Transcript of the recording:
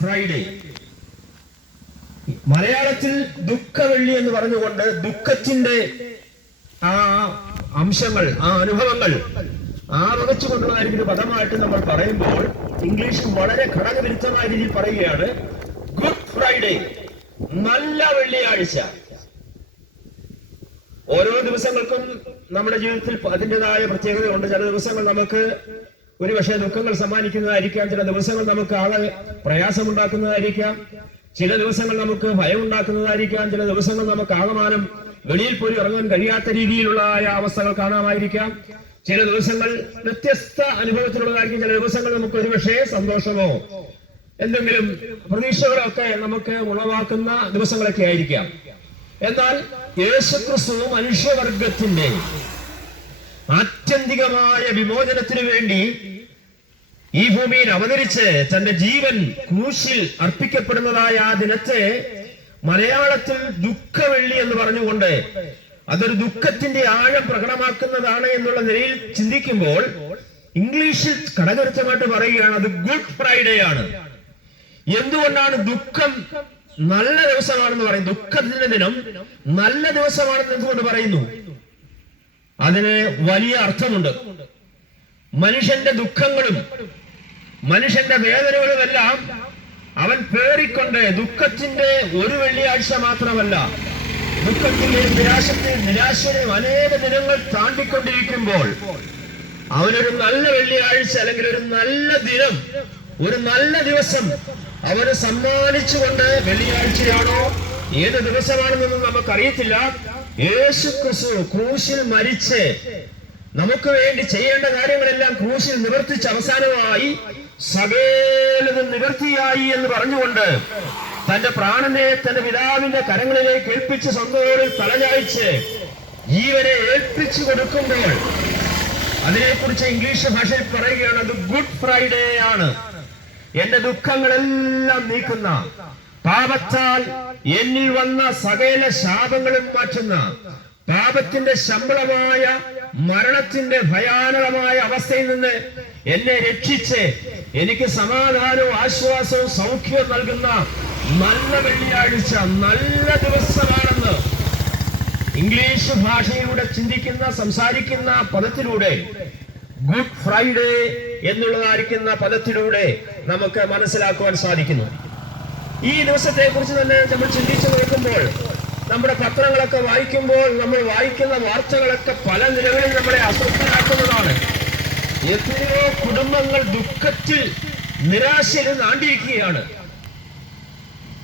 Friday മലയാളത്തിൽ ദുഃഖവെള്ളി എന്ന് പറഞ്ഞുകൊണ്ട് ദുഃഖത്തിന്റെ ആ അംശങ്ങൾ ആ അനുഭവങ്ങൾ ആവഹിച്ചുകൊണ്ടുള്ളതായിരിക്കും ഒരു പദമായിട്ട് നമ്മൾ പറയുമ്പോൾ ഇംഗ്ലീഷിൽ വളരെ ഘടകവിരുദ്ധമായ രീതിയിൽ പറയുകയാണ് ഗുഡ് ഫ്രൈഡേ നല്ല വെള്ളിയാഴ്ച. ഓരോ ദിവസങ്ങൾക്കും നമ്മുടെ ജീവിതത്തിൽ അതിന്റെതായ പ്രത്യേകതയുണ്ട്. ചില ദിവസങ്ങൾ നമുക്ക് ഒരു പക്ഷേ ദുഃഖങ്ങൾ സമ്മാനിക്കുന്നതായിരിക്കാം ചില ദിവസങ്ങൾ നമുക്ക് ആളെ പ്രയാസമുണ്ടാക്കുന്നതായിരിക്കാം ചില ദിവസങ്ങൾ നമുക്ക് ഭയം ഉണ്ടാക്കുന്നതായിരിക്കാം ചില ദിവസങ്ങൾ നമുക്ക് ആകമാനം വെളിയിൽ പോയി ഇറങ്ങാൻ കഴിയാത്ത രീതിയിലുള്ള അവസ്ഥകൾ കാണാമായിരിക്കാം. ചില ദിവസങ്ങൾ വ്യത്യസ്ത അനുഭവത്തിലുള്ളതായിരിക്കും ചില ദിവസങ്ങൾ നമുക്ക് ഒരുപക്ഷെ സന്തോഷമോ എന്തെങ്കിലും പ്രതീക്ഷകളൊക്കെ നമുക്ക് ഉളവാക്കുന്ന ദിവസങ്ങളൊക്കെ ആയിരിക്കാം. എന്നാൽ യേശുക്രിസ്തു മനുഷ്യവർഗത്തിന്റെ ആത്യന്തികമായ വിമോചനത്തിനു വേണ്ടി ഈ ഭൂമിയിൽ അവതരിച്ച് തന്റെ ജീവൻ ക്രൂശിൽ അർപ്പിക്കപ്പെടുന്നതായ ആ ദിനത്തെ മലയാളത്തിൽ ദുഃഖവെള്ളി എന്ന് പറഞ്ഞുകൊണ്ട് അതൊരു ദുഃഖത്തിന്റെ ആഴം പ്രകടമാക്കുന്നതാണ് എന്നുള്ള നിലയിൽ ചിന്തിക്കുമ്പോൾ ഇംഗ്ലീഷിൽ കടകരുത്തമായിട്ട് പറയുകയാണ് അത് ഗുഡ് ഫ്രൈഡേ ആണ്. എന്തുകൊണ്ടാണ് ദുഃഖം നല്ല ദിവസമാണെന്ന് പറയുന്നത്? ദുഃഖത്തിന്റെ ദിനം നല്ല ദിവസമാണെന്ന് എന്തുകൊണ്ട് പറയുന്നു? അതിന് വലിയ അർത്ഥമുണ്ട്. മനുഷ്യന്റെ ദുഃഖങ്ങളും മനുഷ്യന്റെ വേദനകളുമെല്ലാം അവൻ പേറിക്കൊണ്ട് ദുഃഖത്തിന്റെ ഒരു വെള്ളിയാഴ്ച മാത്രമല്ല ദുഃഖത്തിന്റെയും നിരാശത്തെയും നിരാശയുടെയും അനേക ദിനങ്ങൾ താണ്ടിക്കൊണ്ടിരിക്കുമ്പോൾ അവനൊരു നല്ല വെള്ളിയാഴ്ച അല്ലെങ്കിൽ ഒരു നല്ല ദിനം ഒരു നല്ല ദിവസം അവന് സമ്മാനിച്ചുകൊണ്ട് വെള്ളിയാഴ്ചയാണോ ഏത് ദിവസമാണെന്നൊന്നും നമുക്കറിയത്തില്ല. യേശു ക്രിസ്തു ക്രൂശിൽ മരിച്ച് നമുക്ക് വേണ്ടി ചെയ്യേണ്ട കാര്യങ്ങളെല്ലാം ക്രൂശിൽ നിവർത്തിച്ച് അവസാനമായി സകലതും നിവർത്തിയായി എന്ന് പറഞ്ഞുകൊണ്ട് തന്റെ പ്രാണനെ തന്റെ പിതാവിന്റെ കരങ്ങളിലേക്ക് ഏൽപ്പിച്ച് സ്വന്തോടിൽ തലചായ്ച്ച് ജീവനെ ഏൽപ്പിച്ചു കൊടുക്കുമ്പോൾ അതിനെക്കുറിച്ച് ഇംഗ്ലീഷ് ഭാഷയിൽ പറയുകയാണ് അത് ഗുഡ് ഫ്രൈഡേ ആണ്. എന്റെ ദുഃഖങ്ങളെല്ലാം നീക്കുന്ന പാപത്താൽ എന്നിൽ വന്ന സകല ശാപങ്ങളും മാറ്റുന്ന പാപത്തിന്റെ ശമ്പളമായ മരണത്തിന്റെ ഭയാനകമായ അവസ്ഥയിൽ നിന്ന് എന്നെ രക്ഷിച്ച് എനിക്ക് സമാധാനവും ആശ്വാസവും സൗഖ്യവും നൽകുന്ന നല്ല വെള്ളിയാഴ്ച നല്ല ദിവസമാണെന്ന് ഇംഗ്ലീഷ് ഭാഷയിലൂടെ ചിന്തിക്കുന്ന സംസാരിക്കുന്ന പദത്തിലൂടെ ഗുഡ് ഫ്രൈഡേ എന്നുള്ളതായിരിക്കുന്ന പദത്തിലൂടെ നമുക്ക് മനസ്സിലാക്കുവാൻ സാധിക്കുന്നു. ഈ ദിവസത്തെ കുറിച്ച് തന്നെ നമ്മൾ ചിന്തിച്ചു നോക്കുമ്പോൾ നമ്മുടെ പത്രങ്ങളൊക്കെ വായിക്കുമ്പോൾ നമ്മൾ വായിക്കുന്ന വാർത്തകളൊക്കെ പല നിലകളിൽ നമ്മളെ അസ്വസ്ഥരാക്കുന്നതാണ്. എത്രയോ കുടുംബങ്ങൾ ദുഃഖത്തിൽ നിരാശയിൽ നാണ്ടിരിക്കുകയാണ്.